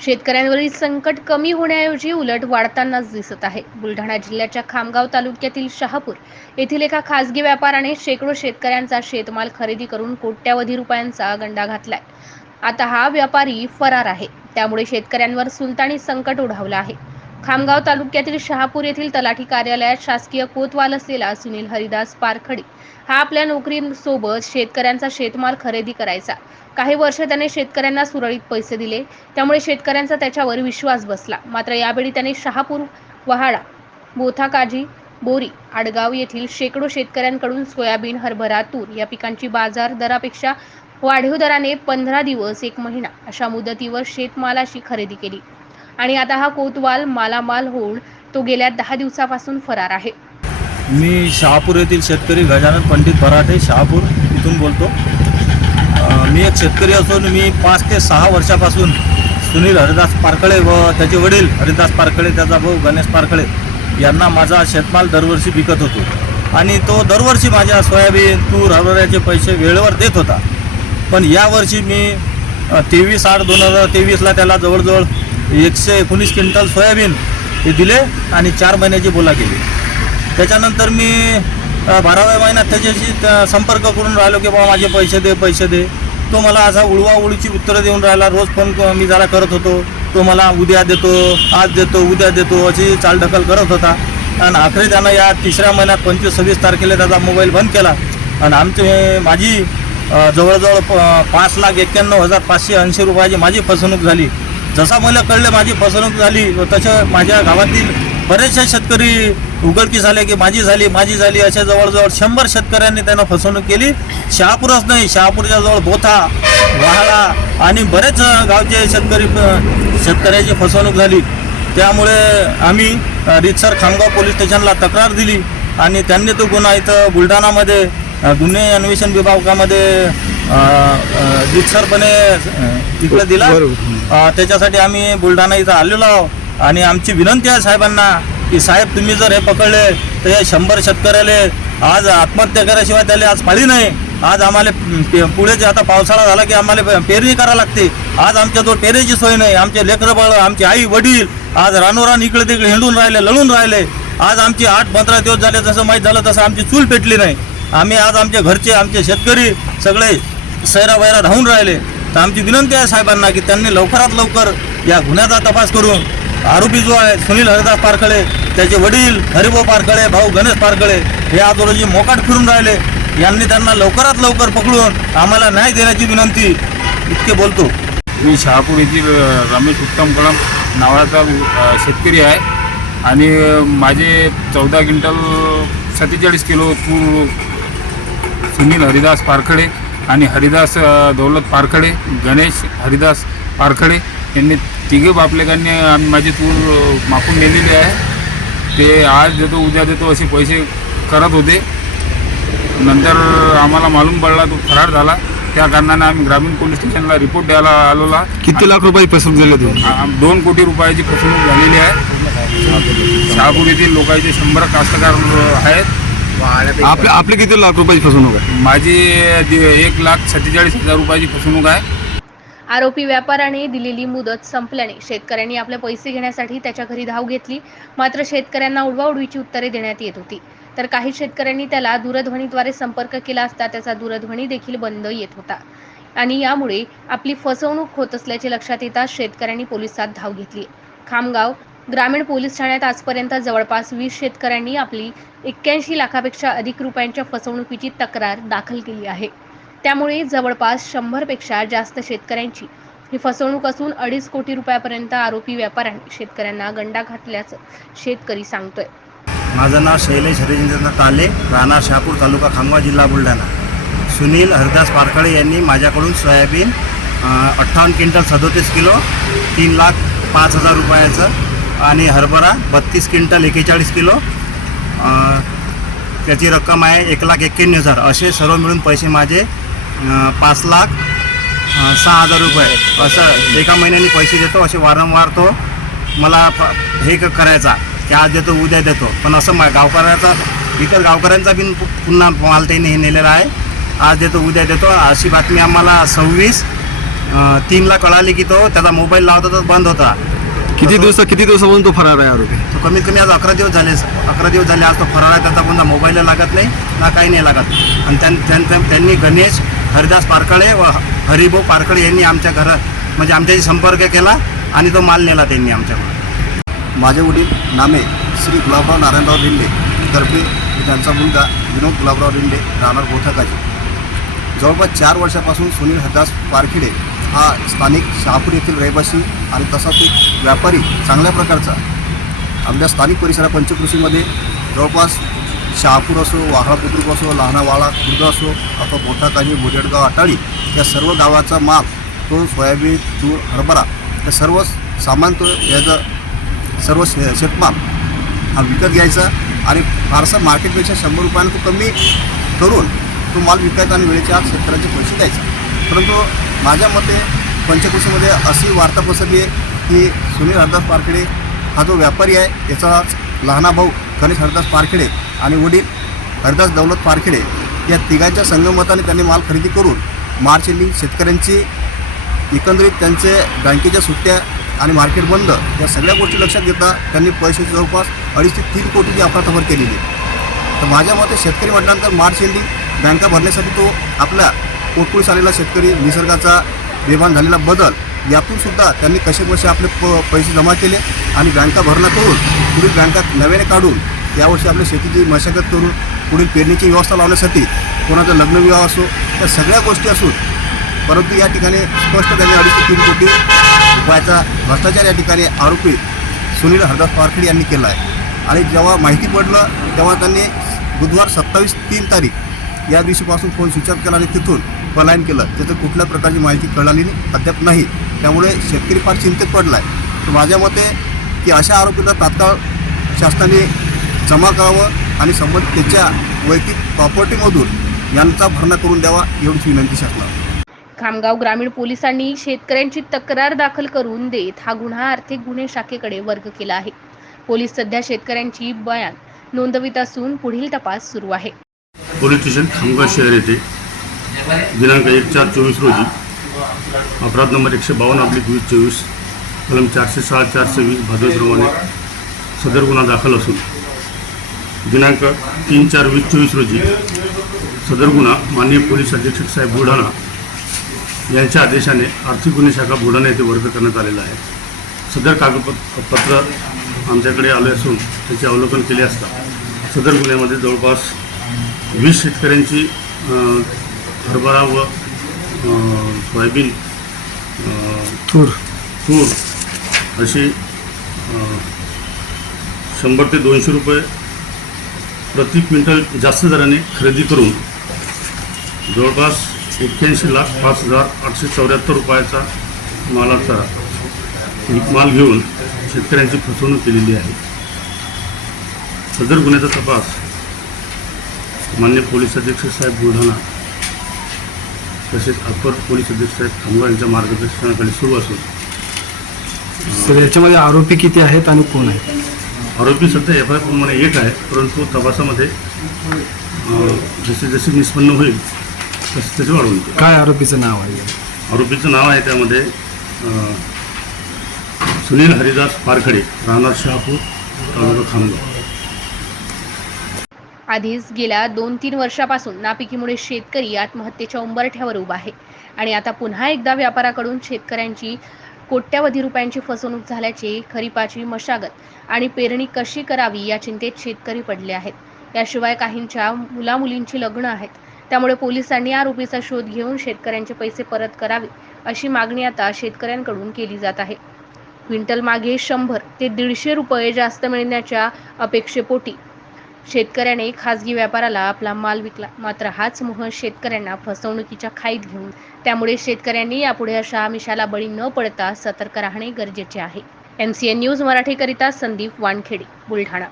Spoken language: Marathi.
शेतकऱ्यांवरील संकट कमी होण्याऐवजी उलट वाढतानाच दिसत आहे. बुलढाणा जिल्ह्याच्या खामगाव तालुक्यातील शहापूर येथील एका खासगी व्यापाराने शेकडो शेतकऱ्यांचा शेतमाल खरेदी करून कोट्यावधी रुपयांचा गंडा घातलाय. आता हा व्यापारी फरार आहे. त्यामुळे शेतकऱ्यांवर सुलतानी संकट ओढावलं आहे. खामगाव तालुक्यातील शहापूर येथील तलाठी कार्यालयात शासकीय कोतवाल असलेला सुनील हरिदास पारखडी हा आपल्या नोकरीसोबत शेतकऱ्यांचा शेतमाल खरेदी करायचा. काही वर्ष त्याने शेतकऱ्यांना सुरळीत पैसे दिले. त्यामुळे शेतकऱ्यांचा त्याच्यावर विश्वास बसला. मात्र यावेळी त्याने शहापूर वहाडा बोथाकाजी बोरी आडगाव येथील शेकडो शेतकऱ्यांकडून सोयाबीन हरभरा तूर या पिकांची बाजार दरापेक्षा वाढीव दराने पंधरा दिवस एक महिना अशा मुदतीवर शेतमालाची खरेदी केली. आणि आता हा कोतवाल मालामाल होऊन तो गेल्या दहा दिवसापासून फरार आहे. मी शहापूर येथील शेतकरी गजानन पंडित भराटे शहापूर इथून बोलतो. मी एक शेतकरी असून मी पाच ते सहा वर्षापासून सुनील हरिदास पारखळे व त्याचे वडील हरिदास पारखळे त्याचा भाऊ गणेश पारखळे यांना माझा शेतमाल दरवर्षी विकत होतो. आणि तो दरवर्षी माझ्या सोयाबीन तूर हरभऱ्याचे पैसे वेळेवर देत होता. पण यावर्षी मी तेवीस आठ दोन हजार तेवीसला त्याला जवळजवळ एकशे एकोणीस क्विंटल सोयाबीन हे दिले आणि चार महिन्याची बोला केली. त्याच्यानंतर मी बाराव्या महिन्यात त्याच्याशी संपर्क करून राहिलो की बाबा माझे पैसे दे पैसे दे. तो मला असा उडवा उडीची उत्तरं देऊन राहिला. रोज फोन मी जरा करत होतो. तो मला उद्या देतो आज देतो उद्या देतो अशी चालढकल करत होता. आणि आखरी त्यानं या तिसऱ्या महिन्यात पंचवीस सव्वीस तारखेला त्याचा मोबाईल बंद केला. आणि आमचे माझी जवळजवळ प- पाच लाख एक्क्याण्णव हजार पाचशे ऐंशी रुपयाची माझी फसवणूक झाली. जसा मला कळलं माझी फसवणूक झाली तसं माझ्या गावातील बरेचसे शेतकरी उघडकीस आले की माझी झाली माझी झाली अशा जवळजवळ शंभर शेतकऱ्यांनी त्यांना फसवणूक केली. शहापूरच नाही शहापूरच्या जवळ बोथा वाहाळा आणि बरेच गावचे शेतकरी शेतकऱ्याची फसवणूक झाली. त्यामुळे आम्ही रितसर खामगाव पोलीस स्टेशनला तक्रार दिली आणि त्यांनी तो गुन्हा इथं बुलढाणामध्ये गुन्हे अन्वेषण विभागामध्ये अ, इकडे दिला. त्याच्यासाठी आम्ही बुलढाणा इथं आलेलो आहोत. आणि आमची विनंती आहे साहेबांना की साहेब तुम्ही जर हे पकडले तर हे शंभर शेतकऱ्याले आज आत्महत्या कराशिवाय त्याला आज पाळी नाही. आज आम्हाला पुढे जे आता पावसाळा झाला की आम्हाला पेरणी करावं लागते. आज आमच्याजवळ पेरेची सोय नाही. आमचे लेकरं बाळ आमचे आई वडील आज रानोरान इकडे तिकडे हिंडून राहिले लढून राहिले. आज आमची आठ पंधरा दिवस झाले जसं माहीत झालं तसं आमची चूल पेटली नाही. आम्ही आज आमचे घरचे आमचे शेतकरी सगळे सैरा वैरा राहिले. तर आमची विनंती आहे साहेबांना की त्यांनी लवकरात लवकर या गुन्ह्याचा तपास करून आरोपी जो आहे सुनील हरिदास पारखळे त्याचे वडील हरिभाऊ पारखळे भाऊ गणेश पारखळे हे आज रोजी मोकाट फिरून राहिले. यांनी त्यांना लवकरात लवकर पकडून आम्हाला न्याय देण्याची विनंती इतके बोलतो. मी शहापूर येथील रमेश उत्तम कळम नावाचा शेतकरी आहे. आणि माझे चौदा क्विंटल सत्तेचाळीस किलो तूर सुनील हरिदास पारखडे आणि हरिदास दौलत पारखडे गणेश हरिदास पारखडे यांनी तिघे बापलेकांनी आम्ही माझी तूर अ, मापून नेलेली आहे. ते आज देतो उद्या देतो असे पैसे करत होते. नंतर आम्हाला मालूम पडला तो फरार झाला. त्या कारणाने आम्ही ग्रामीण पोलीस स्टेशनला रिपोर्ट द्यायला आलेला. किती लाख रुपये फसवणूक झाले आ- दोन कोटी रुपयाची फसवणूक झालेली आहे. शहापूर येथील लोकांचे शंभर कास्तकार आहेत. आपले आपले किती लाख रुपयाची फसवणूक आहे? माझी एक लाख सत्तेचाळीस हजार रुपयाची फसवणूक आहे. आरोपी व्यापाऱ्याने दिलेली मुदत संपल्याने शेतकऱ्यांनी आपले पैसे घेण्यासाठी त्याच्या घरी धाव घेतली. मात्र शेतकऱ्यांना उडवाउडवीची उत्तरे देण्यात येत होती. तर काही शेतकऱ्यांनी त्याला दूरध्वनीद्वारे संपर्क केला असता त्याचा दूरध्वनी देखील बंद येत होता. आणि यामुळे आपली फसवणूक होत असल्याचे लक्षात येताच शेतकऱ्यांनी पोलिसात धाव घेतली. खामगाव ग्रामीण पोलीस ठाण्यात आजपर्यंत जवळपास वीस शेतकऱ्यांनी आपली एक्क्याऐंशी लाखापेक्षा अधिक रुपयांच्या फसवणुकीची तक्रार दाखल केली आहे. त्यामुळे जवळपास शंभरपेक्षा जास्त शेतकऱ्यांची ही फसवणूक असून अडीच कोटी रुपयापर्यंत आरोपी व्यापाऱ्यांनी शेतकऱ्यांना गंडा घातल्याचं शेतकरी सांगतोय. माझं नाव शैलेश हरिचंद्र ताले राणा शहापूर तालुका खामगाव जिल्हा बुलढाणा. सुनील हरदास पारखळे यांनी माझ्याकडून सोयाबीन अठ्ठावन्न क्विंटल सदोतीस किलो तीन लाख पाच हजार रुपयाचं आणि हरभरा बत्तीस क्विंटल एकेचाळीस किलो. त्याची रक्कम आहे एक लाख एक्क्याण्णव हजार. असे सर्व मिळून पैसे माझे पाच लाख सहा हजार रुपये असं एका महिन्याने पैसे देतो असे वारंवार तो मला हे क- करायचा की आज देतो उद्या देतो. पण असं मा गावकऱ्याचा इतर गावकऱ्यांचा बिन पु- पुन्हा माल त्यांनी हे नेलेला आहे. आज देतो उद्या देतो. अशी बातमी आम्हाला सव्वीस तीनला कळाली की तो त्याचा मोबाईल लावता तर बंद होता. किती दिवस किती दिवसापासून तो फरार आहे आरोपी? तो कमीत कमी आज अकरा दिवस झाले अकरा दिवस झाले आज तो फरार आहे. त्याचा कोणता मोबाईल लागत नाही ना काही नाही लागत. आणि त्यां- त्यां- त्यां- त्यांनी गणेश हरिदास पारकळे व हरिभाऊ पारकळे यांनी आमच्या घरात म्हणजे आमच्याशी संपर्क केला आणि तो माल नेला त्यांनी आमच्याकडून. माझे वडील नामे श्री गुलाबराव नारायणराव लिंडे तर्फे त्यांचा मुलगा विनोद गुलाबराव लिंडे राहणार गोठाकाजी जवळपास चार वर्षापासून सुनील हरदास पारखिडे हा स्थानिक शहापूर येथील रहिवासी आणि तसाच एक व्यापारी चांगल्या प्रकारचा आपल्या स्थानिक परिसरात पंचकृषीमध्ये जवळपास शहापूर असो वाहळा बुद्रुक असो लहानावाळा खुर्द असो अथवा मोठाकाजी बोजेडगाव अटाळी या सर्व गावाचा माल तो सोयाबीन तूर हरभरा या सर्व सामान तो याचं सर्व शे शेतमाल हा विकत घ्यायचा आणि फारसा मार्केटपेक्षा शंभर रुपयानं तो कमी करून तो माल विकायचा आणि वेळेच्या आत शेतकऱ्यांचे पैसे द्यायचा. परंतु माझ्या मते पंचकृषीमध्ये अशी वार्ता पसरली आहे की सुनील हरदास पारखेडे हा जो व्यापारी आहे याचाच लहाना भाऊ गणेश हरदास पारखेडे आणि वडील हरदास दौलत पारखेडे या तिघांच्या संगमताने त्यांनी माल खरेदी करून मार्च एंडिंग शेतकऱ्यांची एकंदरीत त्यांचे बँकेच्या सुट्ट्या आणि मार्केट बंद या सगळ्या गोष्टी लक्षात घेता त्यांनी पैसे जवळपास अडीच ते तीन कोटीची अफरातफर केलेली तर माझ्या मते शेतकरी म्हटल्यानंतर मार्च एंडिंग बँका भरण्यासाठी तो आपल्या पोटपोळीस आलेला शेतकरी निसर्गाचा निर्माण झालेला बदल यातून सुद्धा त्यांनी कसे कसे आपले प पैसे जमा केले आणि बँका भरणा करून पुढील बँका नव्याने काढून यावर्षी आपल्या शेतीची मशागत करून पुढील पेरणीची व्यवस्था लावण्यासाठी कोणाचा लग्नविवाह असो या सगळ्या गोष्टी असून परंतु या ठिकाणी स्पष्ट त्यांनी अडीच ते तीन कोटी रुपयाचा भ्रष्टाचार या ठिकाणी आरोपी सुनील हरदास पारखेड यांनी केला आहे. आणि जेव्हा माहिती पडलं तेव्हा त्यांनी बुधवार सत्तावीस तीन तारीख या दिवशीपासून फोन स्विच ऑफ केला आणि तिथून पलायन केलं त्याचं कुठल्या प्रकारची माहिती कळाली नाही अद्याप नाही. त्यामुळे शेतकरी फार चिंतेत पडला आहे तर माझ्या मते की अशा आरोपींना तात्काळ शासनाने जमा करावं आणि संबंधित त्याच्या वैयक्तिक प्रॉपर्टीमधून यांचा भरणा करून द्यावा एवढीच विनंती शासनाला. खामगाव ग्रामीण पोलिसांनी शेतकऱ्यांची तक्रार दाखल करून देत हा गुन्हा आर्थिक गुन्हे शाखेकडे वर्ग केला आहे. पोलीस सध्या शेतकऱ्यांची बयान नोंदवित असून पुढील तपास सुरू आहे. पोलीस स्टेशन खामगाव शहर येथे दिनांक एक चार चोवीस रोजी अपराध नंबर एकशे बावन्न अब्लिक वीस चोवीस कलम चारशे सहा चारशे वीस भादवीप्रमाणे सदर गुन्हा दाखल असून दिनांक तीन चार वीस चोवीस रोजी सदर गुन्हा माननीय पोलीस अधीक्षक साहेब बुलढाणा यांच्या आदेशाने आर्थिक गुन्हे शाखा बुलढाणा येथे वर्ग करण्यात आलेला आहे. सदर कागदपत्र आमच्याकडे आले असून त्याचे अवलोकन केले असता सदर गुन्ह्यामध्ये जवळपास वीस शेतकऱ्यांची हरभरा व सोयाबीन तूर. तूर अशी शंभर ते दोनशे रुपये प्रति क्विंटल जास्त दराने खरेदी करून जवळपास एक्क्याऐंशी लाख पाच हजार आठशे चौऱ्याहत्तर रुपयाचा मालाचा माल घेऊन शेतकऱ्यांची फसवणूक केलेली आहे. सदर गुन्ह्याचा तपास मान्य पोलीस अधीक्षक साहेब बुलढाणा तसेच अपर पोलीस अधीक्षक खामगाव यांच्या मार्गदर्शनाखाली सुरू असून तर याच्यामध्ये आरोपी किती आहेत आणि कोण आहेत? आरोपी सध्या एफ आय प्रमाणे एक आहे परंतु तपासामध्ये जसे जसे निष्पन्न होईल तसे तसे वाढवून. काय आरोपीचं नाव आहे? आरोपीचं नाव आहे त्यामध्ये सुनील हरिदास पारखडे राहणार शहापूर तालुका खामगाव. आधीच गेल्या दोन तीन वर्षापासून नापिकीमुळे शेतकरी आत्महत्येच्या उंबरठ्यावर उभा आहे. आणि आता पुन्हा एकदा व्यापाराकडून शेतकऱ्यांची कोट्यावधी रुपयांची फसवणूक झाल्याची खरीपाची मशागत आणि पेरणी कशी करावी या चिंतेत शेतकरी पडले आहेत. याशिवाय काहींच्या मुलामुलींची लग्न आहेत. त्यामुळे पोलिसांनी आरोपीचा शोध घेऊन शेतकऱ्यांचे पैसे परत करावे अशी मागणी आता शेतकऱ्यांकडून केली जात आहे. क्विंटल मागे शंभर ते दीडशे रुपये जास्त मिळण्याच्या अपेक्षेपोटी शेतकऱ्याने खासगी व्यापाराला आपला माल विकला. मात्र हाच मोह शेतकऱ्यांना फसवणुकीच्या खाईत घेऊन. त्यामुळे शेतकऱ्यांनी यापुढे अशा आमिषाला बळी न पडता सतर्क राहणे गरजेचे आहे. एम सी एन न्यूज मराठीकरिता संदीप वानखेडे बुलढाणा.